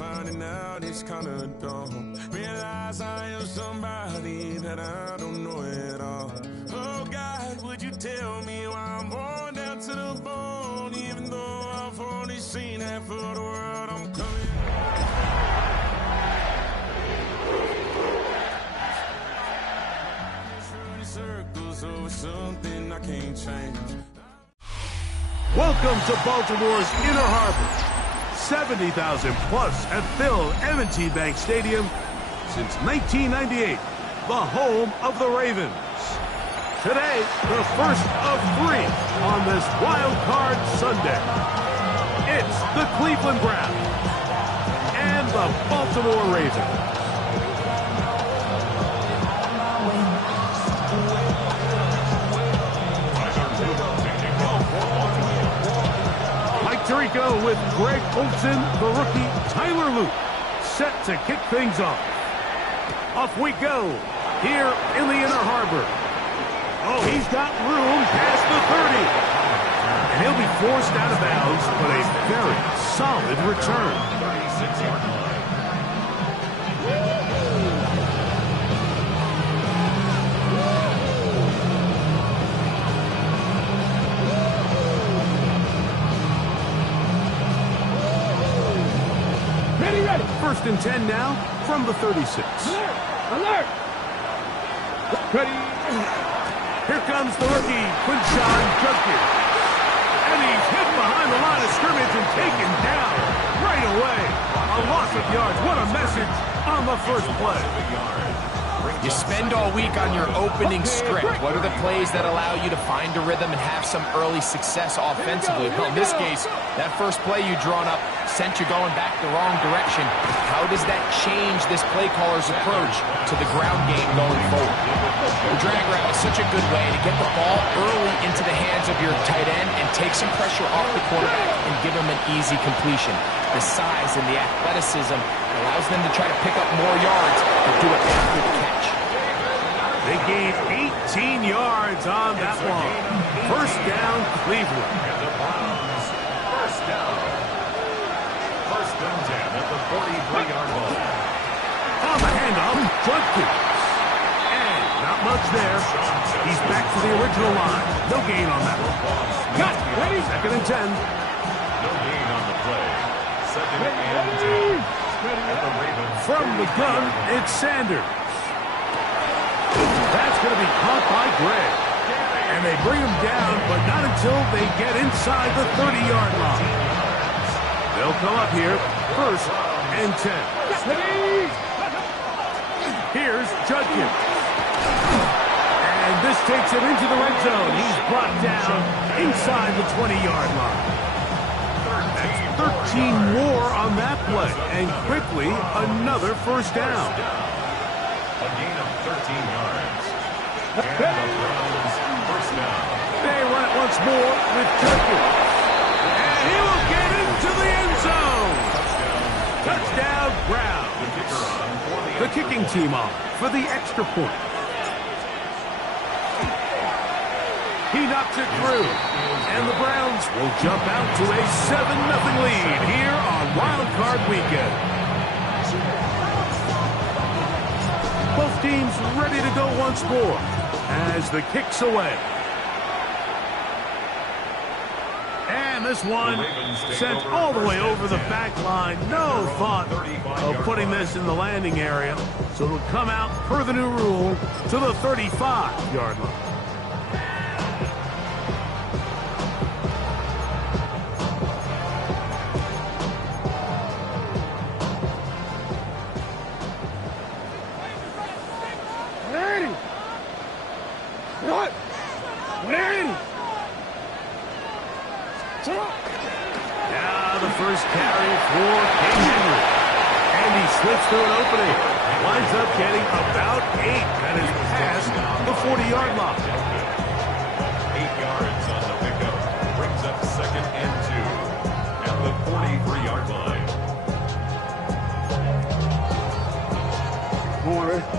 finding out it's kinda dumb. Realize I am somebody that I don't know at all. Oh God, would you tell me why I'm worn down to the bone? Even though I've only seen half of the world, I'm coming. Circles over something I can't change. Welcome to Baltimore's Inner Harbor. 70,000 plus have filled M&T Bank Stadium since 1998, the home of the Ravens. Today, the first of 3 on this Wild Card Sunday. It's the Cleveland Browns and the Baltimore Ravens. Tirico with Greg Olsen, the rookie Tyler Luke, set to kick things off. Off we go, here in the Inner Harbor. Oh, he's got room past the 30. And he'll be forced out of bounds, but a very solid return. 36-yard line. First and 10 now from the 36. Alert! Alert! Ready? Here comes the rookie, Quinshon Judkins. And he's hit behind the line of scrimmage and taken down right away. A loss of yards. What a message on the first play. You spend all week on your opening script. What are the plays that allow you to find a rhythm and have some early success offensively? Well, in this case, that first play you drawn up sent you going back the wrong direction. How does that change this play caller's approach to the ground game going forward? The drag route is such a good way to get the ball early into the hands of your tight end and take some pressure off the quarterback and give him an easy completion. The size and the athleticism allows them to try to pick up more yards, but do it after the catch. They gained 18 yards on that one. First down, Cleveland. First down. First and 10 at the 43-yard line. On the handoff, Judkins. And not much there. He's back to the original line. No gain on that one. Cut! Ready? Second and 10. No gain on the play. Second and 10. At the Ravens. From the gun, it's Sanders. That's going to be caught by Greg. And they bring him down, but not until they get inside the 30-yard line. They'll come up here, first and 10. Here's Judkins. And this takes him into the red zone. He's brought down inside the 20-yard line. That's 13 more on that play. And quickly, another first down. A gain of 13 yards. And the Browns first down. They run it once more with Judkins. And he will get into the end zone. Touchdown, Browns. The kicking team on for the extra point. He knocks it through. And the Browns will jump out to a 7-0 lead here on Wild Card Weekend. Both teams ready to go once more as the kick's away. And this one sent all the way over the back line. No thought of putting this in the landing area. So it'll come out per the new rule to the 35-yard line. Now the first carry for King Henry. And he slips through an opening. Winds up getting about 8. That is past the 40-yard line. 8 yards on the pickup. Brings up second and 2 at the 43-yard line.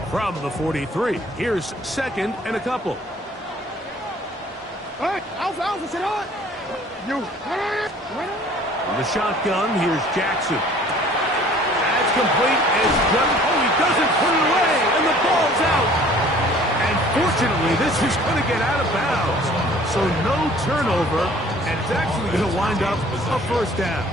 From the 43, here's second and a couple. Alpha, sit on. You. From the shotgun, here's Jackson. It's complete. It's just, oh, he doesn't put it away, and the ball's out. And fortunately, this is going to get out of bounds. So no turnover, and it's actually going to wind up a first down.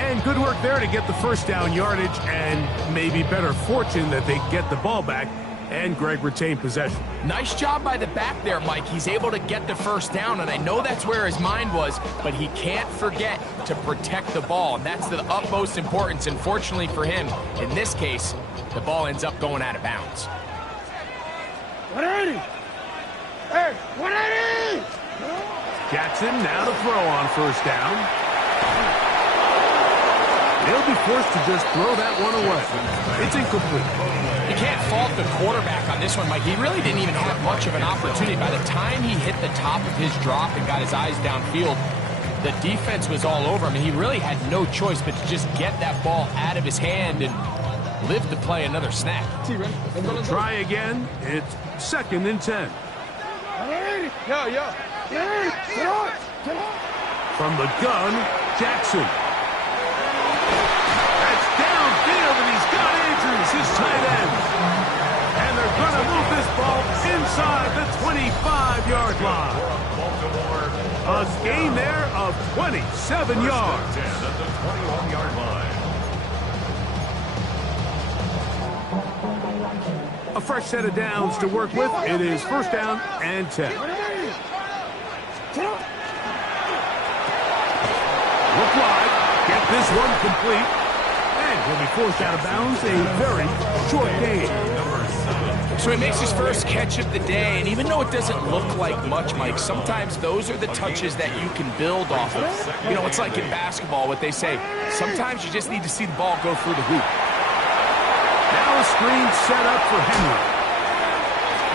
And good work there to get the first down yardage, and maybe better fortune that they get the ball back, and Greg retained possession. Nice job by the back there, Mike. He's able to get the first down, and I know that's where his mind was, but he can't forget to protect the ball, and that's the utmost importance. And fortunately for him, in this case, the ball ends up going out of bounds. 180! Hey, 180! Jackson now to throw on first down. They'll be forced to just throw that one away. It's incomplete. You can't fault the quarterback on this one, Mike. He really didn't even have much of an opportunity. By the time he hit the top of his drop and got his eyes downfield, the defense was all over him. He really had no choice but to just get that ball out of his hand and live to play another snap. Try again. It's 2nd and 10. 180! Yeah. Get on! From the gun, Jackson. That's downfield, and he's got Andrews, his tight end. And they're going to move this ball inside the 25-yard line. A gain there of 27 yards. At the 21-yard line. A fresh set of downs to work with. It is first down and 10. Look wide. Get this one complete. And he'll be forced out of bounds. A very short gain. So he makes his first catch of the day, and even though it doesn't look like much, Mike, sometimes those are the touches that you can build off of. You know, it's like in basketball, what they say, sometimes you just need to see the ball go through the hoop. Now a screen set up for Henry.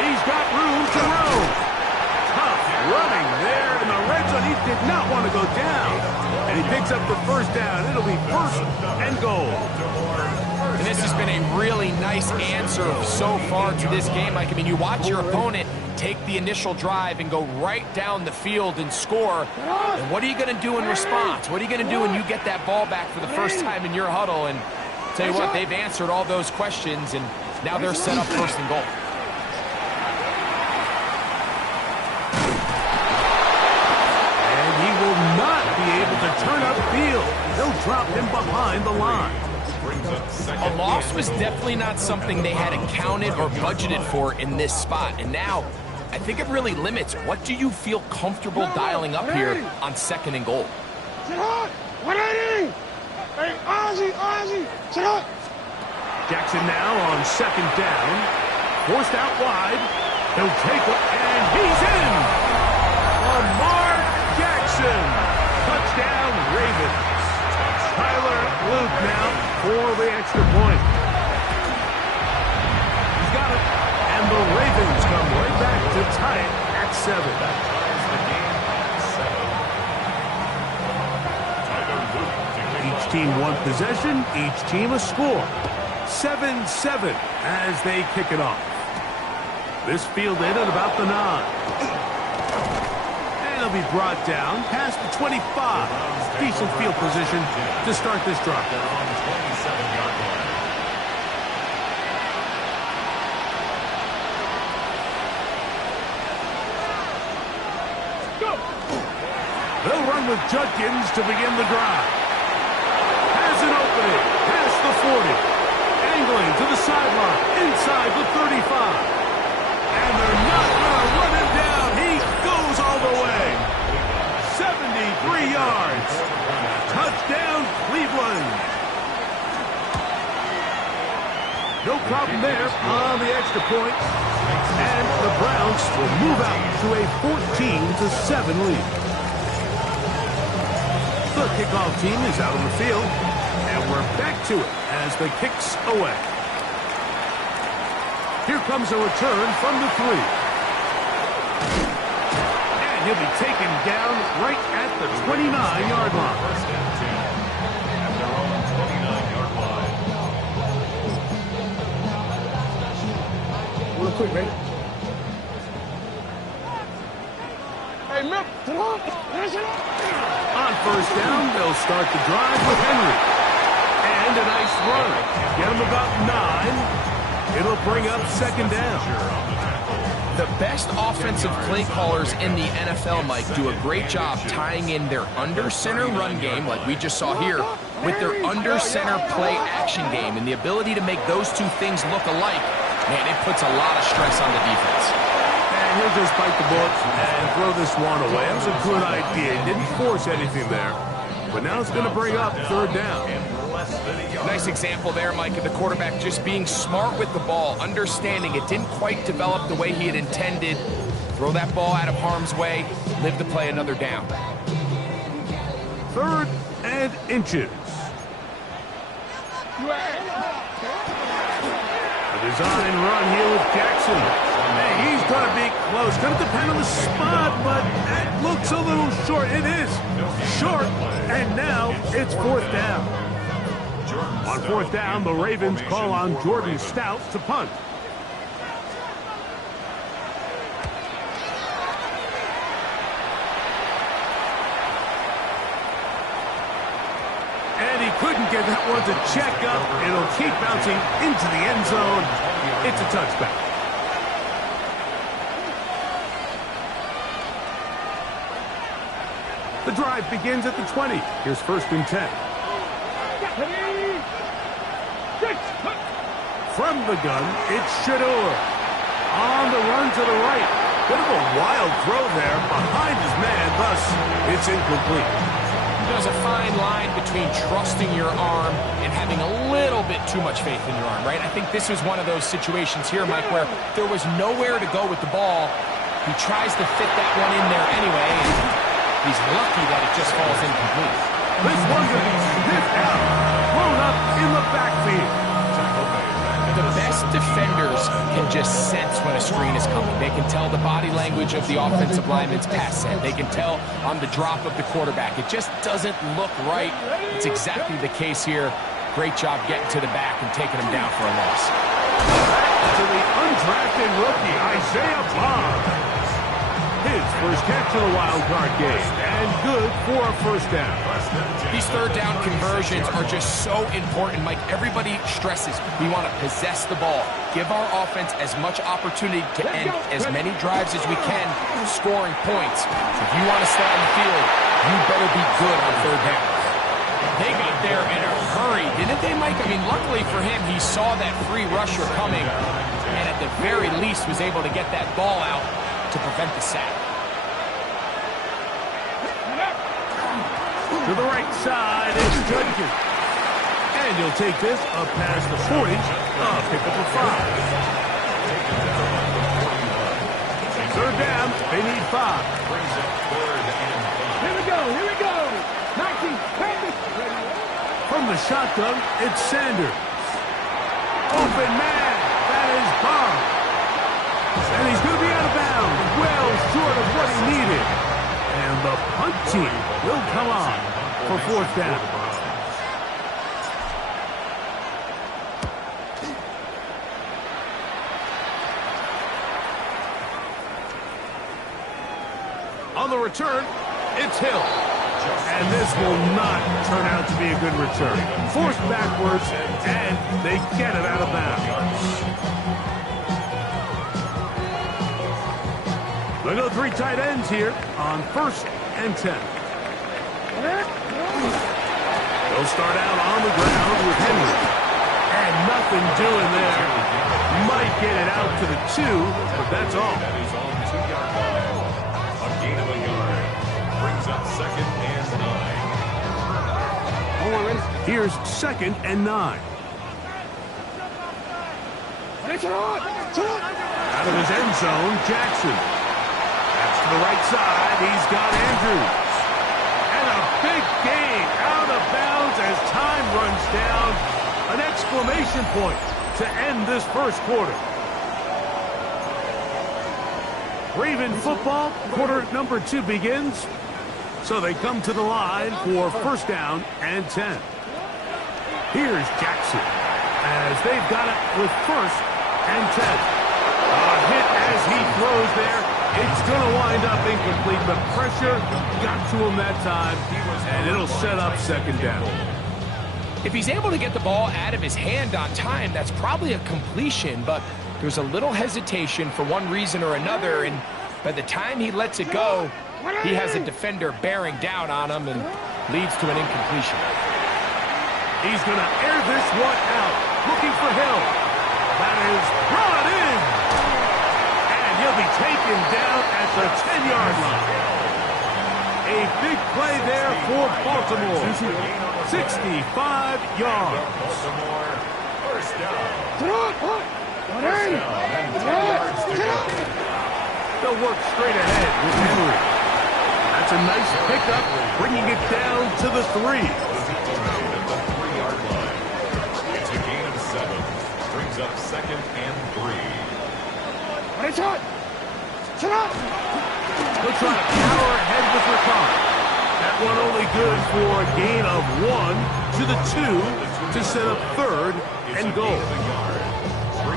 He's got room to roam. Tough running there in the red zone. He did not want to go down. And he picks up the first down. It'll be 1st and goal. And this has been a really nice answer so far to this game. Like, I mean, you watch your opponent take the initial drive and go right down the field and score. And what are you going to do in response? What are you going to do when you get that ball back for the first time in your huddle? And tell you what, they've answered all those questions, and now they're set up 1st and goal. And he will not be able to turn upfield. They'll drop him behind the line. A loss was definitely not something they had accounted or budgeted for in this spot. And now, I think it really limits. What do you feel comfortable dialing up here on 2nd and goal? 180! Hey, Ozzie! Sit up! Jackson now on 2nd down. Forced out wide. He'll take it, and he's in! Lamar Jackson. Touchdown, Ravens. Tyler Luke now for the extra point. He's got it. And the Ravens come right back to tie it at 7. That ties the game at 7. Tyler Luke. Each team one possession, each team a score. 7-7 as they kick it off. This fielded at about the 9. And it'll be brought down past the 25. Decent field position to start this drive. On the 27-yard line. They'll run with Judkins to begin the drive. Has an opening. Past the 40. Angling to the sideline. Inside the 35. And they're not going to run him down. He goes all the way. 73 yards. Touchdown, Cleveland. No problem there on the extra point. And the Browns will move out to a 14-7 lead. The kickoff team is out on the field, and we're back to it as the kick's away. Here comes a return from the 3. And he'll be taken down right at the 29-yard line. First and 10 at their own 29-yard line. Real quick, ready? Hey, Mick, sit up! Sit up! On first down, they'll start the drive with Henry. And And a nice run. Get him about 9. It'll bring up second down. The best offensive play callers in the NFL, Mike, do a great job tying in their under-center run game, like we just saw here, with their under-center play action game. And the ability to make those two things look alike, man, it puts a lot of stress on the defense. And he'll just bite the bullet and throw this one away. That was a good idea. He didn't force anything there. But now it's going to bring up third down. Nice example there, Mike, of the quarterback just being smart with the ball, understanding it didn't quite develop the way he had intended. Throw that ball out of harm's way, live to play another down. 3rd and inches. A design run here with Jackson. Hey, he's going to be close. Going to depend on the spot, but that looks a little short. It is short, and now it's 4th down. On 4th down, the Ravens call on Jordan Stout to punt. And he couldn't get that one to check up. It'll keep bouncing into the end zone. It's a touchback. The drive begins at the 20. Here's 1st and 10. From the gun, it's Shador. On the run to the right. Bit of a wild throw there behind his man, thus it's incomplete. There's a fine line between trusting your arm and having a little bit too much faith in your arm, right? I think this was one of those situations here, Mike, where there was nowhere to go with the ball. He tries to fit that one in there anyway, and he's lucky that it just falls incomplete. This one's going to be sniffed out, thrown up in the backfield. The best defenders can just sense when a screen is coming. They can tell the body language of the offensive lineman's pass set. They can tell on the drop of the quarterback. It just doesn't look right. It's exactly the case here. Great job getting to the back and taking him down for a loss. To the undrafted rookie, Isaiah Bond. His first catch of the wild card game, and good for a 1st down. These 3rd down conversions are just so important, Mike. Everybody stresses we want to possess the ball, give our offense as much opportunity to end as many drives as we can, scoring points. If you want to stay on the field, you better be good on 3rd down. They got there in a hurry, didn't they, Mike? I mean, luckily for him, he saw that free rusher coming, and at the very least was able to get that ball out to prevent the sack. To the right side, it's Judkins. And he'll take this up past the 40. Pick up a 5. 3rd down, they need 5. Here we go. 19, From the shotgun, it's Sanders. Open man, that is Bond. And he's going to be out of bounds, well short of what he needed. And the punt team will come on for 4th down. On the return, it's Hill. And this will not turn out to be a good return. Forced backwards, and they get it out of bounds. They go 3 tight ends here on 1st and 10. They'll start out on the ground with Henry. And nothing doing there. Might get it out to the 2, but that's all. A gain of a yard. Brings up 2nd and 9. Here's 2nd and 9. Out of his end zone, Jackson. That's to the right side. He's got Andrews. And a big gain out of bounds as time runs down. An exclamation point to end this 1st quarter. Raven football, quarter number 2 begins. So they come to the line for 1st down and 10. Here's Jackson as they've got it with 1st and 10. A hit as he throws there. It's going to wind up incomplete. The pressure got to him that time, and it'll set up 2nd down. If he's able to get the ball out of his hand on time, that's probably a completion, but there's a little hesitation for one reason or another, and by the time he lets it go, he has a defender bearing down on him and leads to an incompletion. He's going to air this one out, looking for Hill. That is brought in. And he'll be taken down at the 10-yard line. A big play there for Baltimore. 65 yards. Baltimore, first down. They'll work straight ahead with the 3. That's a nice pickup, bringing it down to the 3. At the 3-yard line. It's a gain of 7. Brings up second and 3. He'll try to power ahead with Ricard. That one only good for a gain of 1 to the 2 to set up third and goal.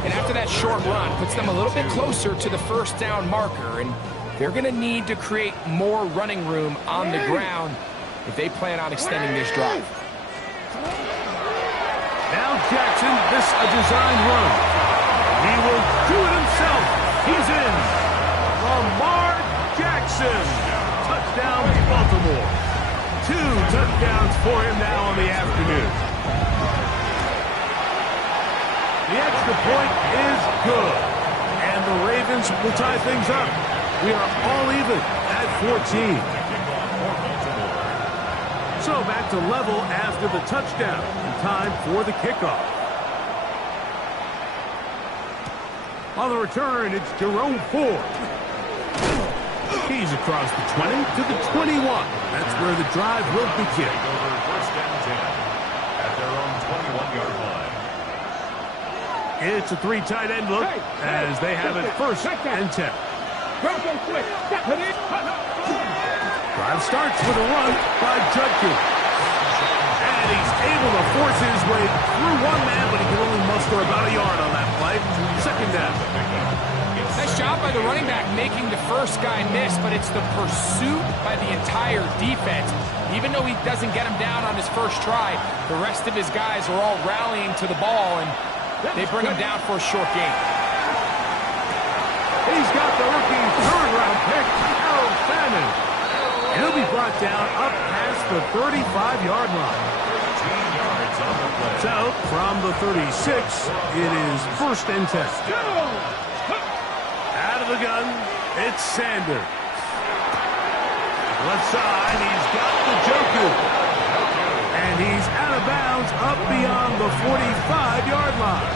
And after that short run, puts them a little bit closer to the first down marker, and they're going to need to create more running room on the ground if they plan on extending this drive. Now Jackson, this a design run. He will do it himself. He's in. Lamar Jackson. Touchdown, Baltimore. 2 touchdowns for him now on the afternoon. The extra point is good. And the Ravens will tie things up. We are all even at 14. So back to level after the touchdown. Time for the kickoff. On the return, it's Jerome Ford. He's across the 20 to the 21. That's where the drive will begin. Over first and 10 at their own 21-yard line. It's a 3 tight end look as they have it first and 10. Drive starts with a run by Judkins. And he's able to force his way through one man, but he can only muster about a yard on that play. Second down. Nice job by the running back making the first guy miss, but it's the pursuit by the entire defense. Even though he doesn't get him down on his first try, the rest of his guys are all rallying to the ball, and they bring him down for a short gain. He's got the rookie third-round pick, Harold Fannin. He'll be brought down up past the 35-yard line. 13 yards on the play. So, from the 36, it is first and 10. Out of the gun, it's Sanders. Left side, he's got the Njoku. And he's out of bounds up beyond the 45-yard line.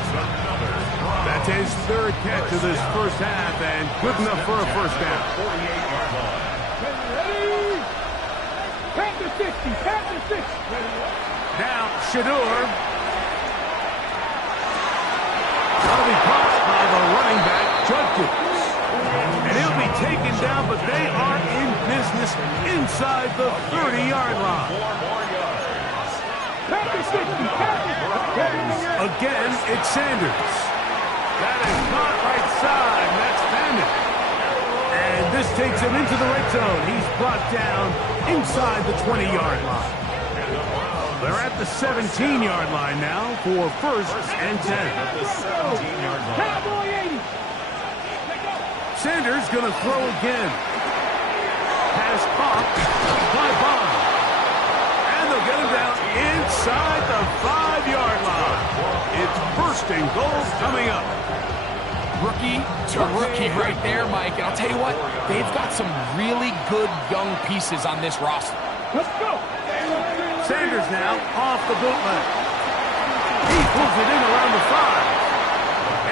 That's his third catch of this first half, and good enough for a first down. 48-yard line. Panther 60, Panther 60. Now, Shador. That'll be caught by the running back, Judkins. And he'll be taken down, but they are in business inside the 30-yard line. 4 more yards. Panther 60, Panther. Again, it's Sanders. That is caught right side. That's Fannin. And this takes him into the red zone. He's brought down inside the 20-yard line. They're at the 17-yard line now for first and 10. At the 17-yard line. Cowboy 80. Sanders going to throw again. Pass caught by Bond. And they'll get him down inside the 5-yard line. It's first and goal coming up. Rookie to rookie right there, Mike. And I'll tell you what, they've got some really good young pieces on this roster. Let's go. Sanders now off the bootleg. He pulls it in around the 5.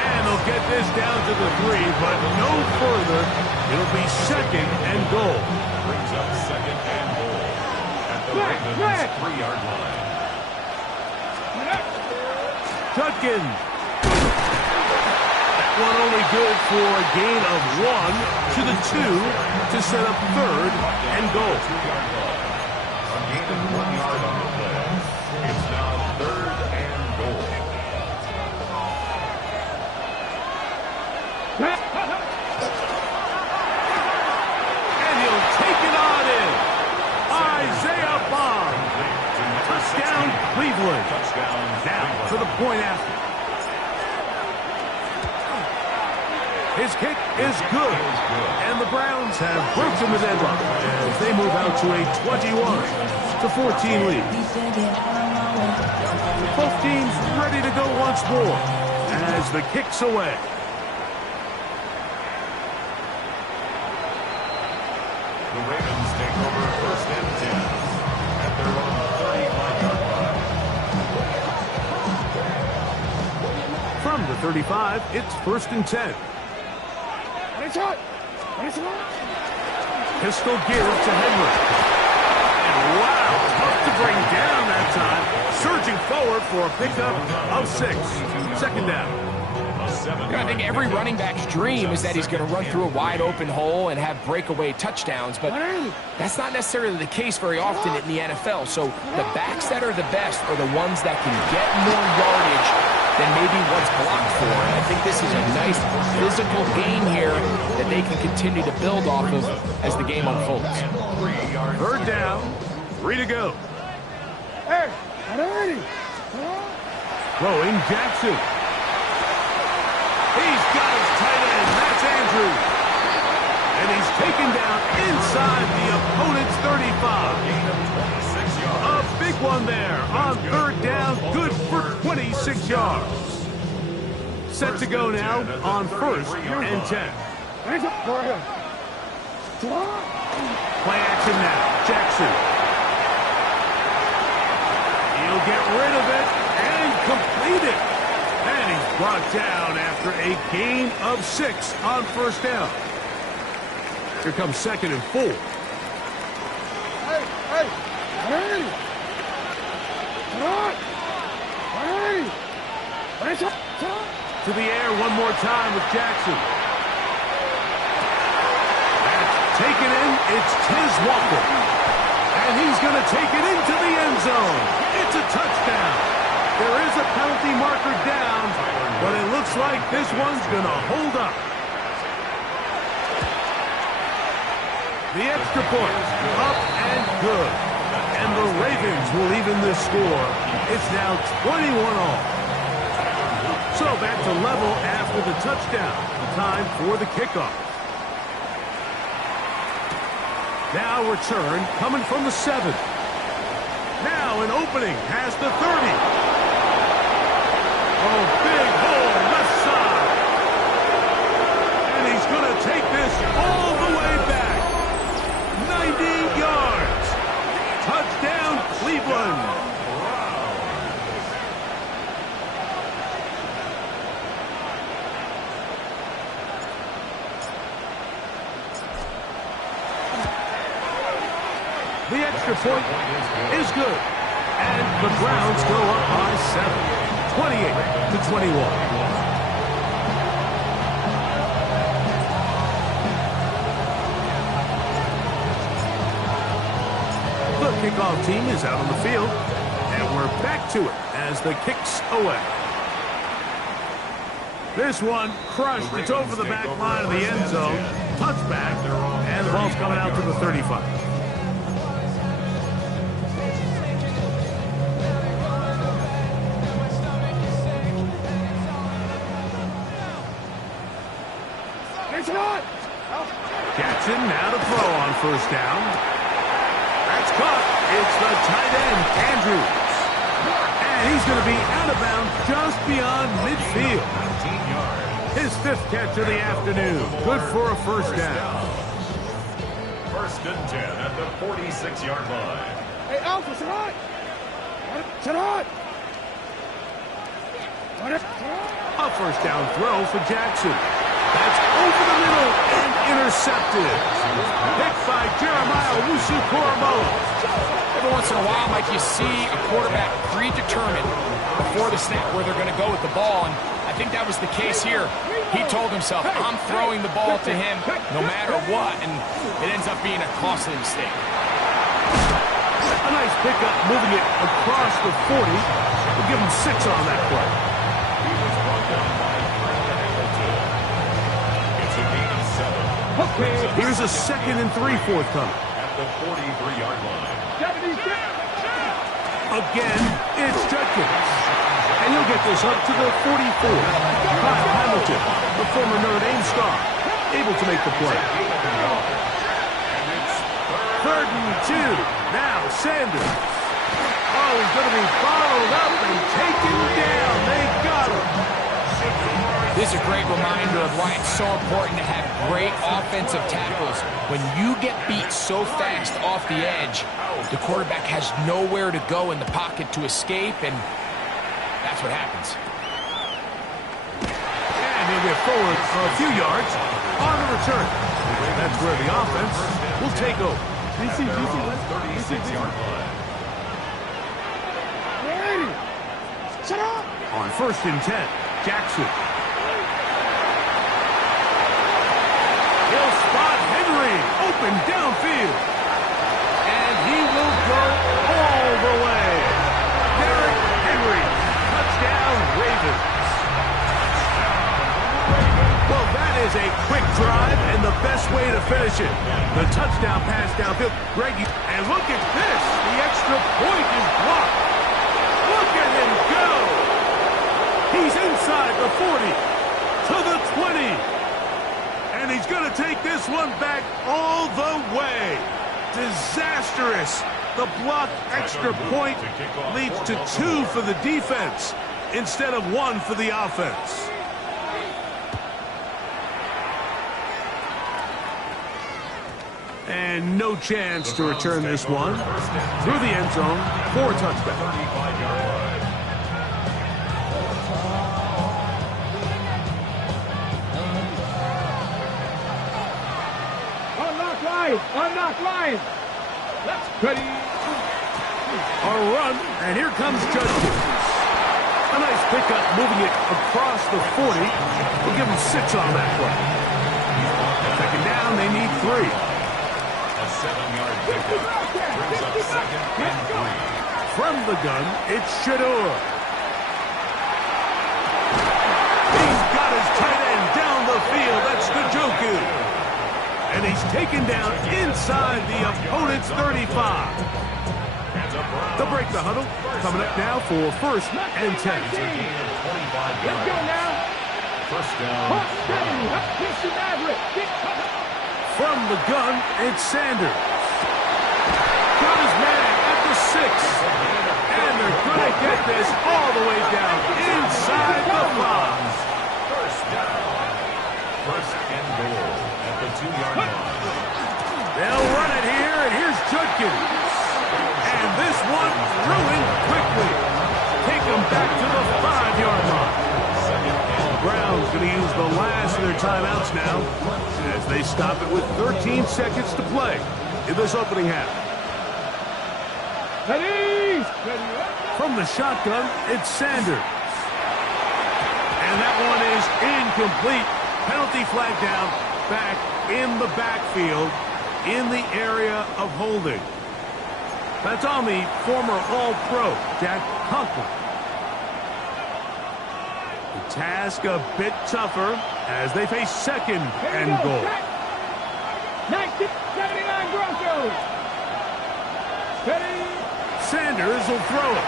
And they'll get this down to the 3, but no further. It'll be second and goal. Brings up second and goal. At the Ravens' 3-yard line. Judkins. That one only good for a gain of 1 to the 2 to set up third and goal. 2-yard line. A gain of 1 yard on the play. It's now third and goal. And he'll take it on in. Isaiah Bond. Touchdown, Cleveland. Touchdown. Now for the point after. His kick is good. And the Browns have broken the deadlock as they move out to a 21-14 lead. Both teams ready to go once more as the kick's away. The Ravens take over first and 10 at their own 35-yard line. From the 35, it's first and 10. Pistol give to Henry. And wow, tough to bring down that time. Surging forward for a pickup of 6. Second down. I think every running back's dream is that he's going to run through a wide open hole and have breakaway touchdowns, but that's not necessarily the case very often in the NFL. So the backs that are the best are the ones that can get more yardage than maybe what's blocked for. And I think this is a nice physical gain here that they can continue to build off of as the game unfolds. Third down, 3 to go. Hey, ready. Throwing Jackson. He's got his tight end. That's Andrews. And he's taken down inside the opponent's 35. A big one there on third down. Good for 26 yards. Set to go now on first and 10. Play action now. Jackson. He'll get rid of it and complete it. And he's brought down after a gain of 6 on first down. Here comes second and 4. To the air one more time with Jackson. That's taken in. It's Tiz Walker. And he's going to take it into the end zone. It's a touchdown. There is a penalty marker down, but it looks like this one's going to hold up. The extra point, up and good. And the Ravens will even this score. It's now 21-all. So back to level after the touchdown. Time for the kickoff. Now return coming from the 7. Now an opening past the 30. Oh, big hole left side. And he's going to take this all the way back. 90 yards. Touchdown, Cleveland. The extra point is good. And the Browns go up by 7. 28-21. The kickoff team is out on the field, and we're back to it as the kick's away. This one crushed. It's over the back line of the end zone. Touchback, and the ball's coming out to the 35. Jackson now to throw on first down. That's caught. It's the tight end, Andrews. And he's going to be out of bounds just beyond midfield. His 5th catch of the afternoon. Good for a first down. First and 10 at the 46-yard line. Hey, Alpha, tonight. Tonight. A first down throw for Jackson. That's over the middle and intercepted. Picked by Jeremiah Owusu-Koramoah. Every once in a while, Mike, you see a quarterback predetermined before the snap where they're going to go with the ball, and I think that was the case here. He told himself, I'm throwing the ball to him no matter what, and it ends up being a costly mistake. A nice pickup, moving it across the 40. We'll give him 6 on that play. Here's a 2nd and 3 forthcoming. At the 43-yard line. A Again, it's Judkins. And he'll get this up to the 44. Kyle Hamilton, the former Notre Dame star, able to make the play. 3rd and 2. Now Sanders. Oh, he's going to be followed up and taken down. They got him. This is a great reminder of why it's so important to have great offensive tackles. When you get beat so fast off the edge, the quarterback has nowhere to go in the pocket to escape, and that's what happens. And he'll get forward for a few yards on the return. That's where the offense will take over. 36-yard line. Shut up! On 1st and 10, Jackson. He'll spot Henry open downfield. And he will go all the way. Derrick Henry, touchdown Ravens. Well, that is a quick drive and the best way to finish it. The touchdown pass downfield. Greg, and look at this. The extra point is blocked. Look at him go. He's inside the 40 to the 20. And he's going to take this one back all the way. Disastrous. The blocked extra point leads to 2 for the defense instead of 1 for the offense. And no chance to return this one through the end zone for a touchdown. 35-yard line. Unlock line! Let's ready! A run, and here comes Judkins. A nice pickup moving it across the 40. We'll give him 6 on that play. 2nd down, they need 3. A 7-yard pickup brings up 2nd and 3. From the gun, it's Shedeur. He's got his tight end down the field. That's Njoku. And he's taken down inside the opponent's 35. They'll break the huddle. Coming up now for 1st and 10. Let's go now! 1st down. From the gun, it's Sanders. Got his man at the 6. And they're going to get this all the way down inside the 5. 1st down. 1st and goal at the 2-yard line. They'll run it here, and here's Judkins. And this one ruined quickly. Take them back to the 5-yard line. The Browns going to use the last of their timeouts now as they stop it with 13 seconds to play in this opening half. Ready! From the shotgun, it's Sanders. And that one is incomplete. Penalty flag down, back in the backfield, in the area of holding. That's on the former All-Pro, Jack Conklin. The task a bit tougher as they face 2nd and goal. 1979 Broncos! Ready! Sanders will throw it.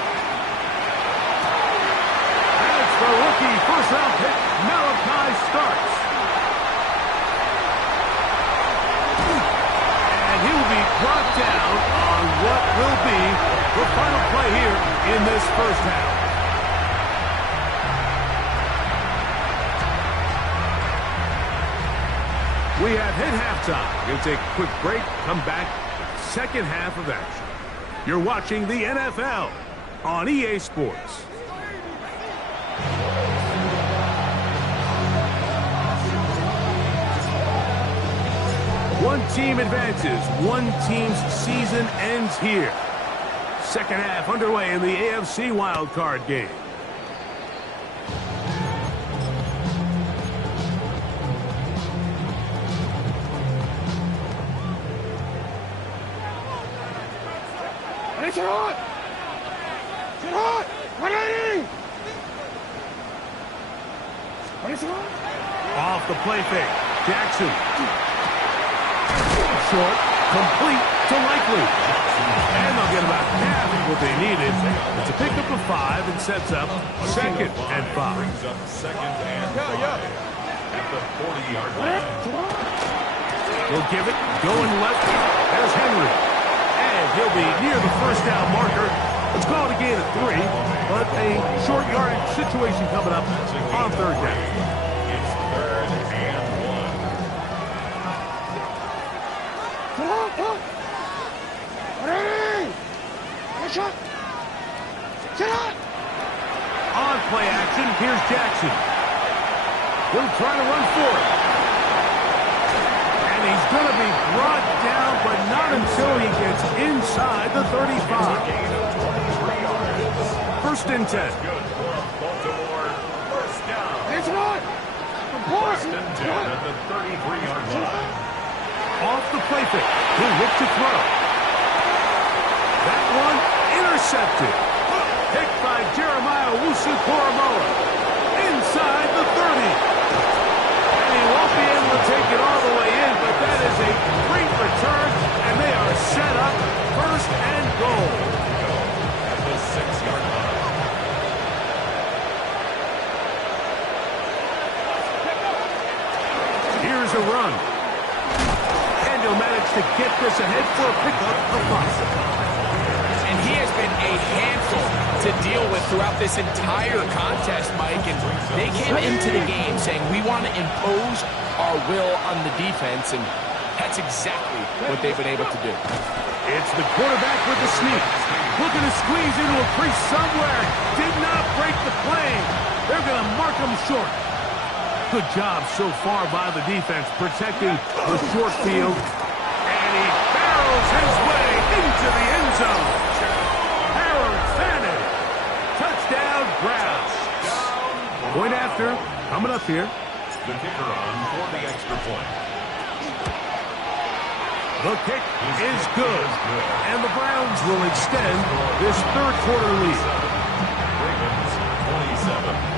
That's the rookie first-round pick, Malachi Starks. And he will be brought down on what will be the final play here in this 1st half. We have hit halftime. We'll take a quick break, come back, 2nd half of action. You're watching the NFL on EA Sports. One team advances. One team's season ends here. 2nd half underway in the AFC wildcard game. Ready, sit hot! Sit hot! 180! Ready, sit hot! Off the play fake. Jackson. Short. Complete to Likely. And they'll get about half with what they needed. It's a pickup of 5 and sets up second and 5. Brings up second and 5 at the 40-yard line. He'll give it, going left. There's Henry. And he'll be near the first down marker. Let's call it a gain of 3, but a short yardage situation coming up on third down. It's third and 1. Come on. Ready? Get shot. Get out. On play action, here's Jackson. He'll try to run for it. And he's going to be brought down, but not until he gets inside the 35. First and 10. Good for Baltimore. First down. It's on. First and 10 at the 33-yard line. Off the play fake. He'll look to throw. That one intercepted. Picked by Jeremiah Owusu-Koramoah. Inside the 30. And he won't be able to take it all the way in, but that is a great return, and they are set up first and goal. At the 6-yard line. Here's a run. And he'll manage to get this ahead for a pickup of 5. And he has been a handful to deal with throughout this entire contest, Mike. And they came into the game saying, we want to impose our will on the defense, and that's exactly what they've been able to do. It's the quarterback with the sneak. Looking to squeeze into a crease somewhere. Did not break the plane. They're going to mark him short. Good job so far by the defense protecting the short field. And he barrels his way into the end zone. Harold Fannin. Touchdown, Browns. Point after. Coming up here. The kicker on for the extra point. The kick is good. And the Browns will extend this third quarter lead. Ravens 27.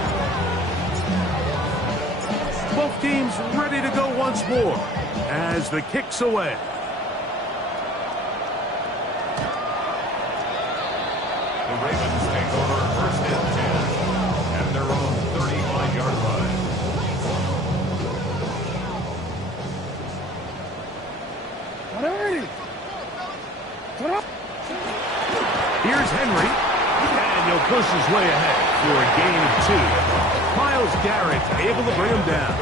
Both teams ready to go once more as the kick's away. The Ravens take over first and 10 at their own 35-yard line. Ready? Get up. Here's Henry, and he'll push his way ahead for a gain of 2. Myles Garrett able to bring him down.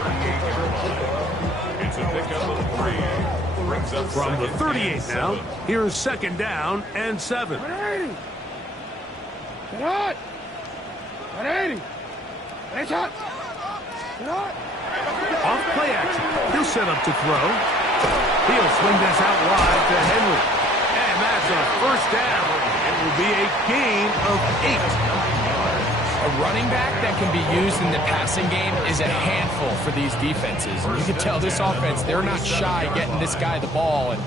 It's a pickup of 3. Brings up From the second 38 and now, 7. here's second down and 7. Ready? Get out. Ready? Get shot. Get out. Off play action. He'll set up to throw. He'll swing this out wide to Henry. And that's a first down. It will be a gain of 8. A running back that can be used in the passing game is a handful for these defenses. And you can tell this offense, they're not shy getting this guy the ball. And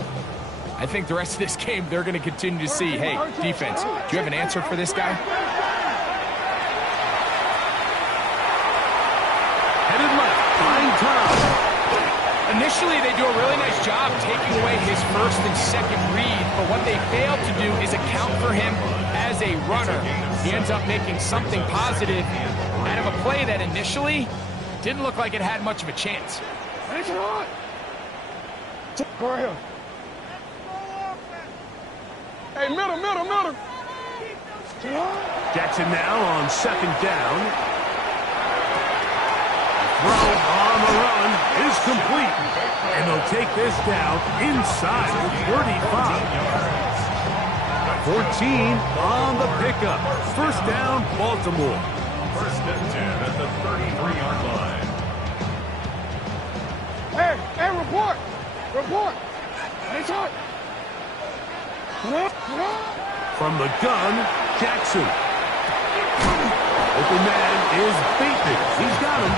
I think the rest of this game, they're going to continue to see, hey, defense, do you have an answer for this guy? Headed left. Fine time. Initially, they do a really nice job taking away his first and second read, but what they fail to do is account for him as a runner. He ends up making something positive out of a play that initially didn't look like it had much of a chance. Get shot. Go ahead. Hey, middle. Jackson now on second down. Throw on the run is complete. And they'll take this down inside the 35. 14 on the pickup. First down, Baltimore. First and 10 at the 33-yard line. Hey, report. Get shot. Get up. From the gun, Jackson. Open man is Bateman. He's got him.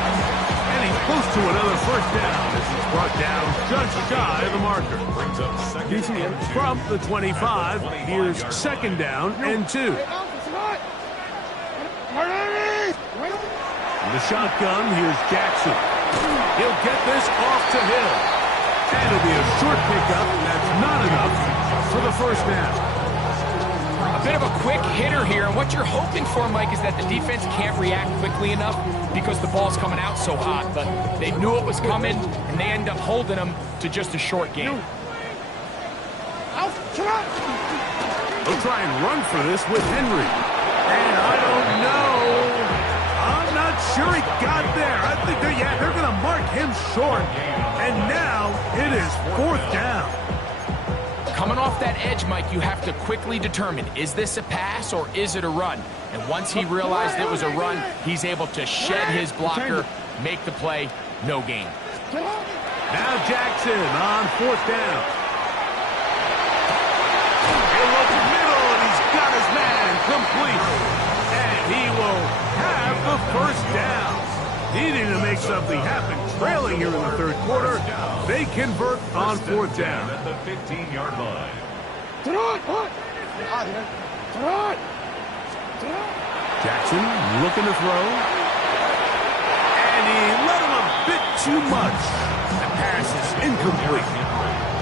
And he's close to another first down as he's brought down just shy of the marker. Brings up second and 2. From the 25, here's second down and 2. The shotgun, here's Jackson. He'll get this off to Hill. And it'll be a short pickup. That's not enough for the first down. A bit of a quick hitter here, and what you're hoping for, Mike, is that the defense can't react quickly enough because the ball's coming out so hot, but they knew it was coming, and they end up holding them to just a short game. They'll try and run for this with Henry. And I don't know. I'm not sure he got there. I think they're going to mark him short. And now it is 4th down. Coming off that edge, Mike, you have to quickly determine, is this a pass or is it a run? And once he realized it was a run, he's able to shed his blocker, make the play, no gain. Now Jackson on 4th down. He looks middle, and he's got his man complete. And he will have the 1st down. Needing to make something happen, trailing here in the 3rd quarter. They convert on 4th down. At the 15-yard line. Jackson looking to throw. And he let him a bit too much. The pass is incomplete.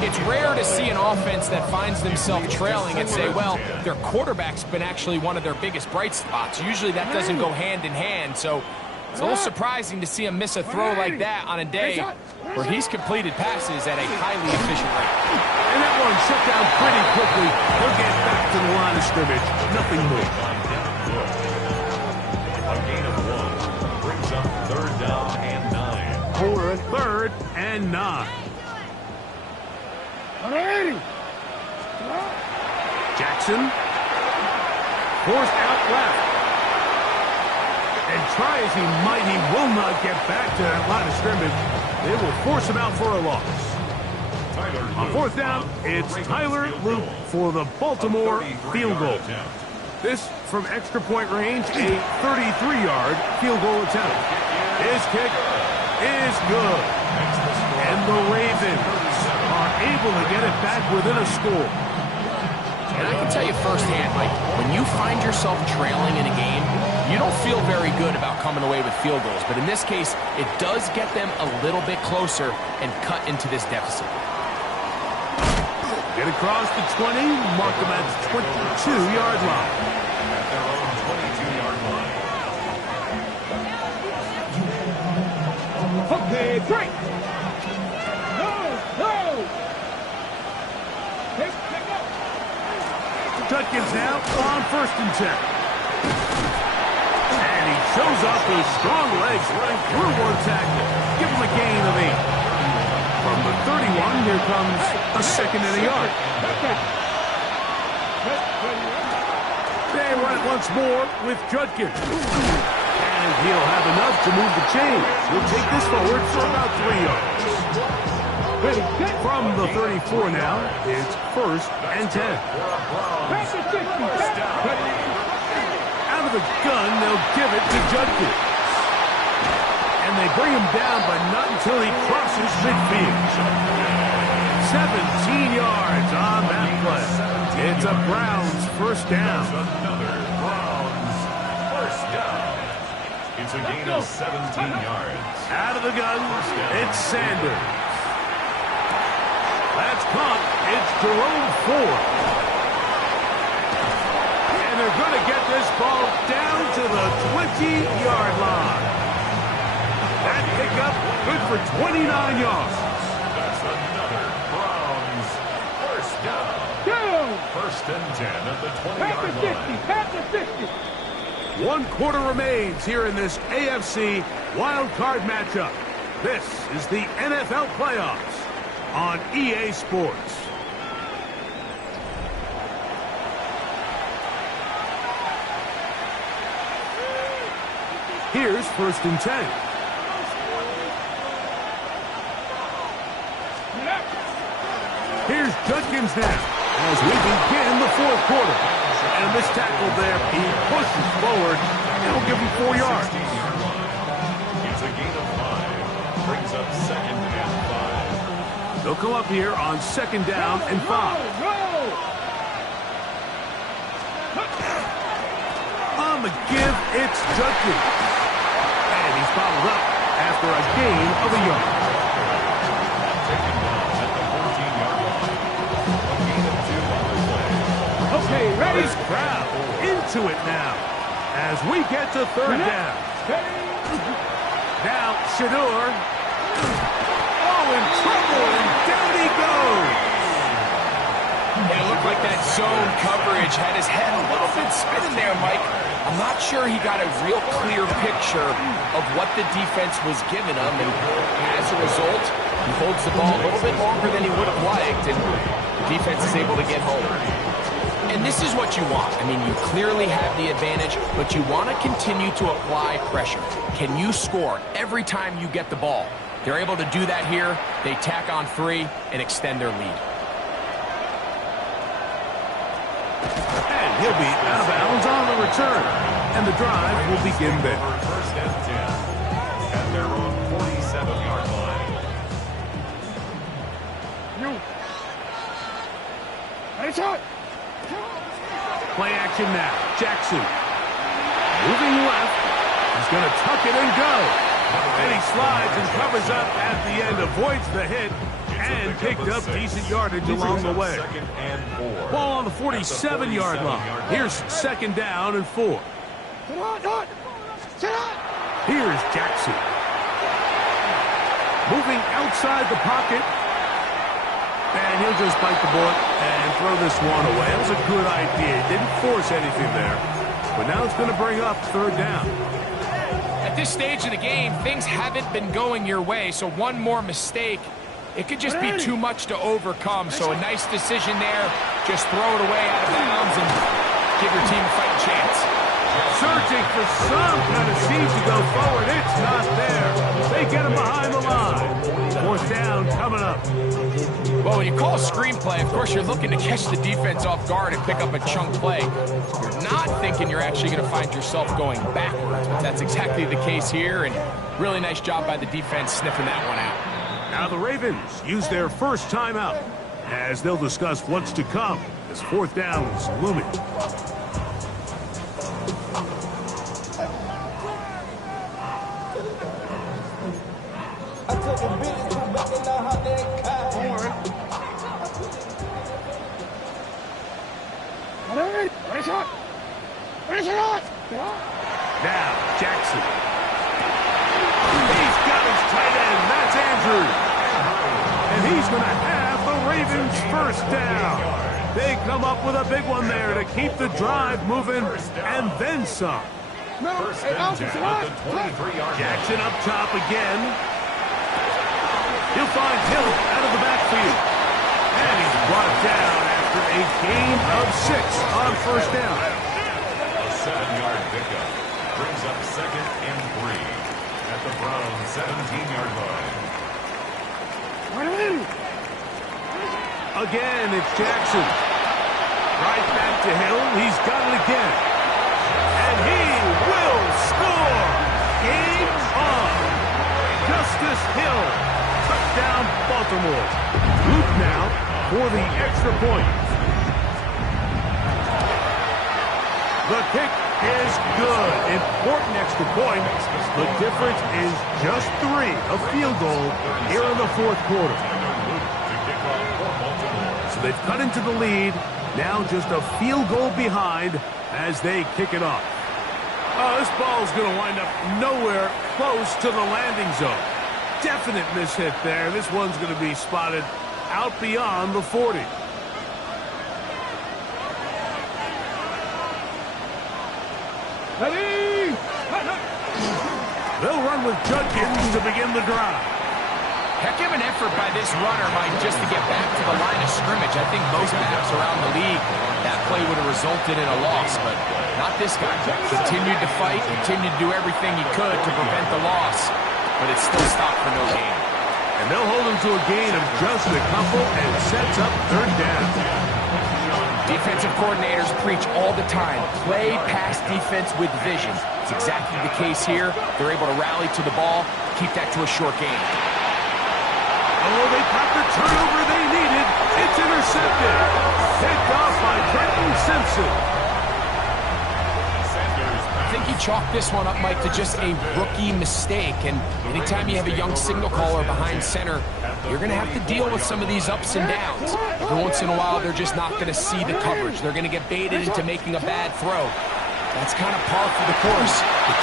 It's rare to see an offense that finds themselves trailing and say, well, their quarterback's been actually one of their biggest bright spots. Usually that doesn't go hand in hand, so it's a little surprising to see him miss a throw like that on a day where he's completed passes at a highly efficient rate. And that one shut down pretty quickly. He'll get back to the line of scrimmage. Nothing more. A gain of 1 brings up 3rd down and 9. 3rd and 9. Jackson forced out left. And try as he might, he will not get back to that line of scrimmage. They will force him out for a loss. On 4th down, it's Tyler Luke for the Baltimore field goal. This from extra point range, a 33-yard field goal attempt. His kick is good. And the Ravens are able to get it back within a score. And I can tell you firsthand, Mike, when you find yourself trailing in a game, you don't feel very good about coming away with field goals. But in this case, it does get them a little bit closer and cut into this deficit. Get across the 20, mark them at the 22-yard line. At their own 22-yard line. Okay, break. No. Pick up. Judkins now on 1st and 10. And he shows up with strong legs running through one tackle. Give him a gain of 8. From the 31, here comes a 2nd and a yard. They run it once more with Judkins. And he'll have enough to move the chains. He'll take this forward for about 3 yards. From the 34 now, it's 1st and 10. Out of the gun, they'll give it to Judkins. And they bring him down, but not until he crosses midfield. 17 yards on that play. It's a Browns 1st down. Another Browns 1st down. It's a gain of 17 yards. Out of the gun, it's Sanders. That's caught. It's Jerome Ford. And they're going to get this ball down to the 20-yard line. That pickup good for 29 yards. That's another Browns 1st down. 1st and 10 at the 20-yard line. Pat the 50. 1 quarter remains here in this AFC wild card matchup. This is the NFL playoffs on EA Sports. Here's 1st and 10. Here's Judkins now as we begin the 4th quarter. And this tackle there, he pushes forward. It'll give him 4 yards. It's a gain of 5. Brings up 2nd and 5. They'll come up here on 2nd down and 5. On the give, it's Judkins. And he's followed up after a gain of a yard. Taken down at the 14-yard line. A gain of 2 on the play. This crowd into it now as we get to third down. Now, Shedeur. Oh, in trouble, and down he goes. Yeah, it looked like that zone coverage had his head a little bit spinning there, Mike. I'm not sure he got a real clear picture of what the defense was giving him, and as a result, he holds the ball a little bit longer than he would have liked, and the defense is able to get home. And this is what you want. I mean, you clearly have the advantage, but you want to continue to apply pressure. Can you score every time you get the ball? They're able to do that here. They tack on 3 and extend their lead. And he'll be out of bounds on the return. And the drive will begin there. First and 10 at their own 47-yard line. Play action now. Jackson. Moving left. He's going to tuck it and go. And he slides and covers up at the end. Avoids the hit. And picked up decent yardage along the way. Ball on the 47-yard line. Here's second down and 4. Here's Jackson. Moving outside the pocket. And he'll just bite the bullet and throw this one away. It was a good idea. He didn't force anything there. But now it's going to bring up third down. At this stage of the game, things haven't been going your way, so one more mistake, it could just be too much to overcome. So a nice decision there. Just throw it away out of bounds and give your team a fighting chance. Searching for some kind of seed to go forward. It's not there. They get him behind the line. Fourth down coming up. Well, when you call a screenplay, of course you're looking to catch the defense off guard and pick up a chunk play. You're not thinking you're actually going to find yourself going backwards, but that's exactly the case here, and really nice job by the defense sniffing that one out. Now the Ravens use their first timeout as they'll discuss what's to come as fourth down is looming. Now, Jackson. He's got his tight end. That's Andrews. And he's going to have the Ravens first down. They come up with a big one there to keep the drive moving and then some. First and 10 at the 23-yard line. Jackson up top again. He'll find Hill out of the backfield. And he's brought down after a gain of 6 on first down. A 7-yard pickup brings up second and 3 at the Browns 17-yard line. Again, it's Jackson. Right back to Hill. He's got it again. And he will score. Game on. Justice Hill. Touchdown, Baltimore. Luke now for the extra point. The kick is good. Important extra point. The difference is just 3, a field goal here in the fourth quarter. So they've cut into the lead. Now just a field goal behind as they kick it off. Oh, this ball is going to wind up nowhere close to the landing zone. Definite mishit there. This one's going to be spotted out beyond the 40. They'll run with Judkins to begin the drive. Heck of an effort by this runner, Mike, just to get back to the line of scrimmage. I think most backs around the league, that play would have resulted in a loss, but not this guy. Continued to fight, continued to do everything he could to prevent the loss, but it still stopped for no gain. And they'll hold him to a gain of just a couple and sets up third down. Defensive coordinators preach all the time, play pass defense with vision. It's exactly the case here. They're able to rally to the ball, keep that to a short gain. Oh, they got the turnover they needed. It's intercepted. Picked off by Trenton Simpson. I think he chalk this one up, Mike, to just a rookie mistake. And anytime you have a young signal caller behind center, you're going to have to deal with some of these ups and downs. Every once in a while, they're just not going to see the coverage. They're going to get baited into making a bad throw. That's kind of par for the course. The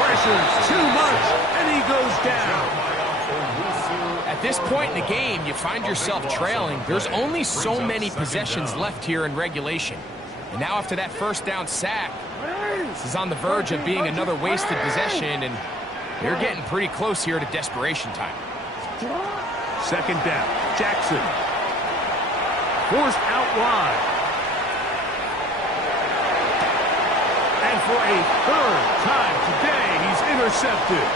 pressure's too much, and he goes down. At this point in the game, you find yourself trailing. There's only so many possessions left here in regulation. And now after that first down sack, this is on the verge of being another wasted possession, and they're getting pretty close here to desperation time. Second down, Jackson. Forced out wide. And for a third time today, he's intercepted.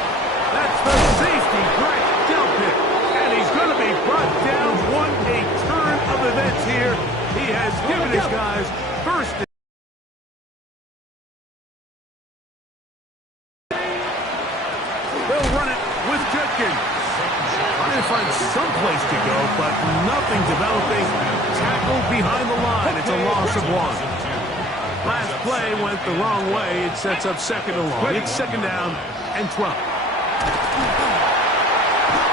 That's the safety, Greg Delpit. And he's going to be brought down. What a turn of events here. He has given his guys first. They'll run it with Judkins. Trying to find some place to go, but nothing developing. Tackled behind the line. It's a loss of 1. Last play went the wrong way. It sets up second and long. It's second down and 12.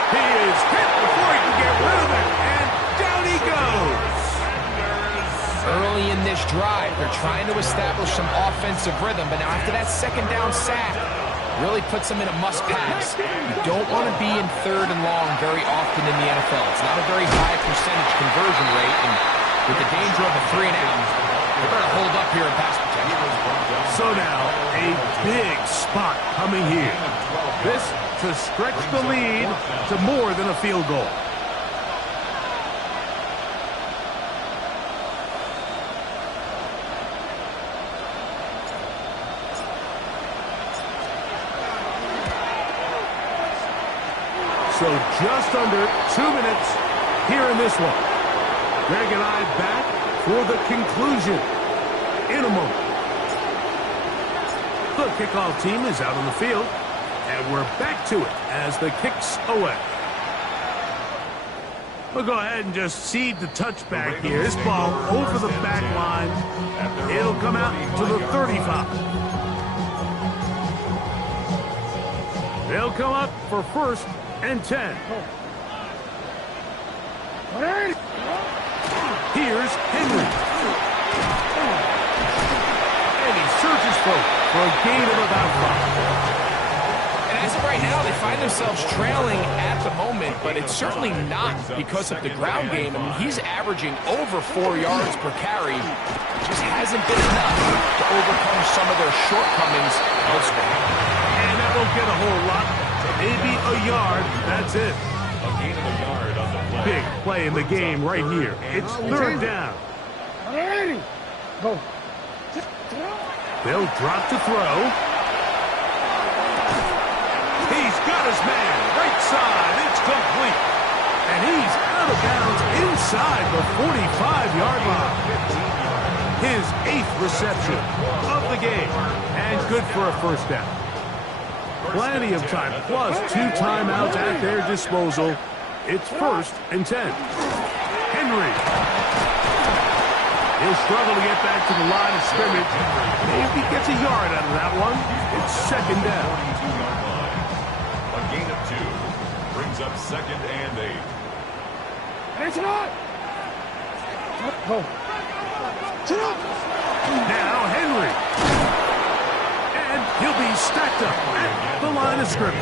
He is hit before he can get rid of it, and down he goes. Early in this drive, they're trying to establish some offensive rhythm, but now after that second down sack, really puts them in a must-pass. You don't want to be in third and long very often in the NFL. It's not a very high percentage conversion rate, and with the danger of a 3-and-out, they're going to hold up here in pass protection. So now, a big spot coming here. This to stretch the lead to more than a field goal. So just under 2 minutes here in this one. Greg and I back for the conclusion in a moment. The kickoff team is out on the field, and we're back to it as the kick's away. We'll go ahead and just seed the touchback here. This ball over the back line. It'll come out to the 35. They'll come up for first and 10. Here's Henry. And he searches for a gain of about 5. And as of right now, they find themselves trailing at the moment, but it's certainly not because of the ground game. I mean, he's averaging over 4 yards per carry. It just hasn't been enough to overcome some of their shortcomings elsewhere. And that won't get a whole lot. Maybe a yard. That's it. A gain of a yard on the play. Big play in the game right here. It's third down. They'll drop to throw. He's got his man. Right side. It's complete. And he's out of bounds inside the 45-yard line. His 8th reception of the game. And good for a first down. Plenty of time, plus 2 timeouts at their disposal. It's first and 10. Henry. He'll struggle to get back to the line of scrimmage. Maybe he gets a yard out of that one. It's second down. A gain of 2 brings up second and 8. Now Henry. And he'll be stacked up at the line of scrimmage.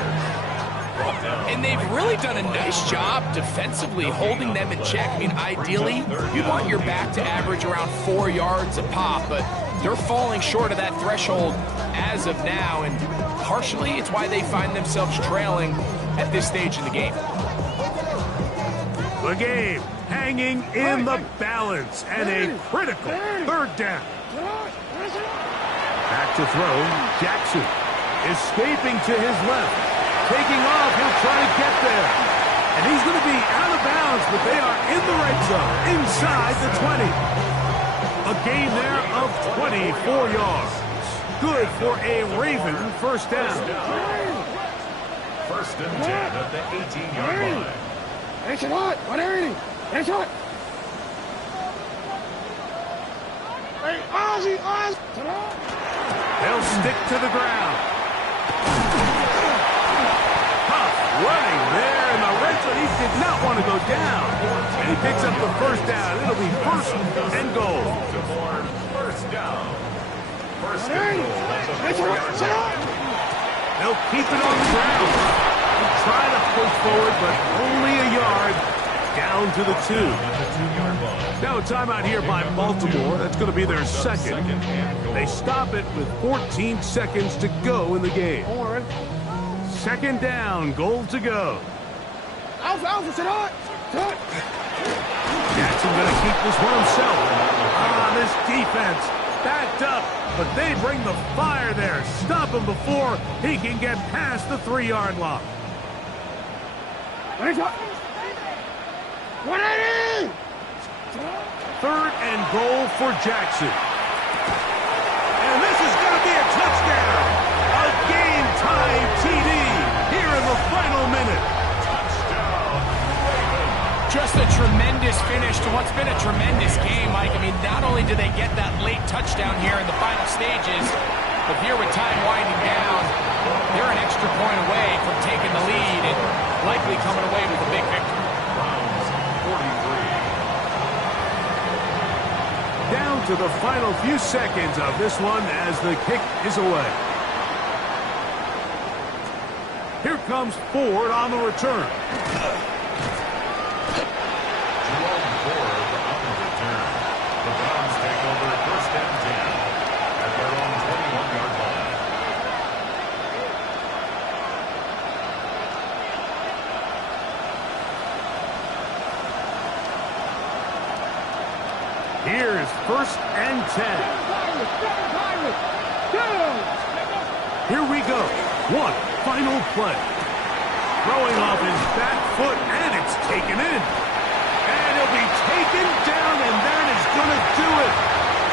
And they've really done a nice job defensively holding them in check. I mean, ideally, you want your back to average around 4 yards a pop, but they're falling short of that threshold as of now, and partially it's why they find themselves trailing at this stage in the game. The game hanging in the balance, and a critical third down. Back to throw, Jackson escaping to his left. Taking off, he'll try to get there. And he's going to be out of bounds, but they are in the red zone, inside the 20. A gain there of 24 yards. Good for a Raven first down. First and 10 at the 18-yard line. They'll stick to the ground. Tough running there, and the Redskins, he did not want to go down. And he picks up the first down. It'll be first and goal. First down. First and goal. They'll keep it on the ground. They'll try to push forward, but only a yard. Down to the 2. Now a timeout here by Baltimore. That's going to be their second. They stop it with 14 seconds to go in the game. Second down, goal to go. Alpha, Jackson going to keep this one himself. This defense backed up, but they bring the fire there. Stop him before he can get past the 3-yard line. 180! Third and goal for Jackson. And this is going to be a touchdown. A game-time TD here in the final minute. Just a tremendous finish to what's been a tremendous game, Mike. I mean, not only do they get that late touchdown here in the final stages, but here with time winding down, they're an extra point away from taking the lead and likely coming away with a big victory. Down to the final few seconds of this one as the kick is away. Here comes Ford on the return. Jerome Ford on the return. The Browns take over first and 10 at their own 21-yard line. Here's first and 10. Here we go. One final play. Throwing off his back foot, and it's taken in. And he'll be taken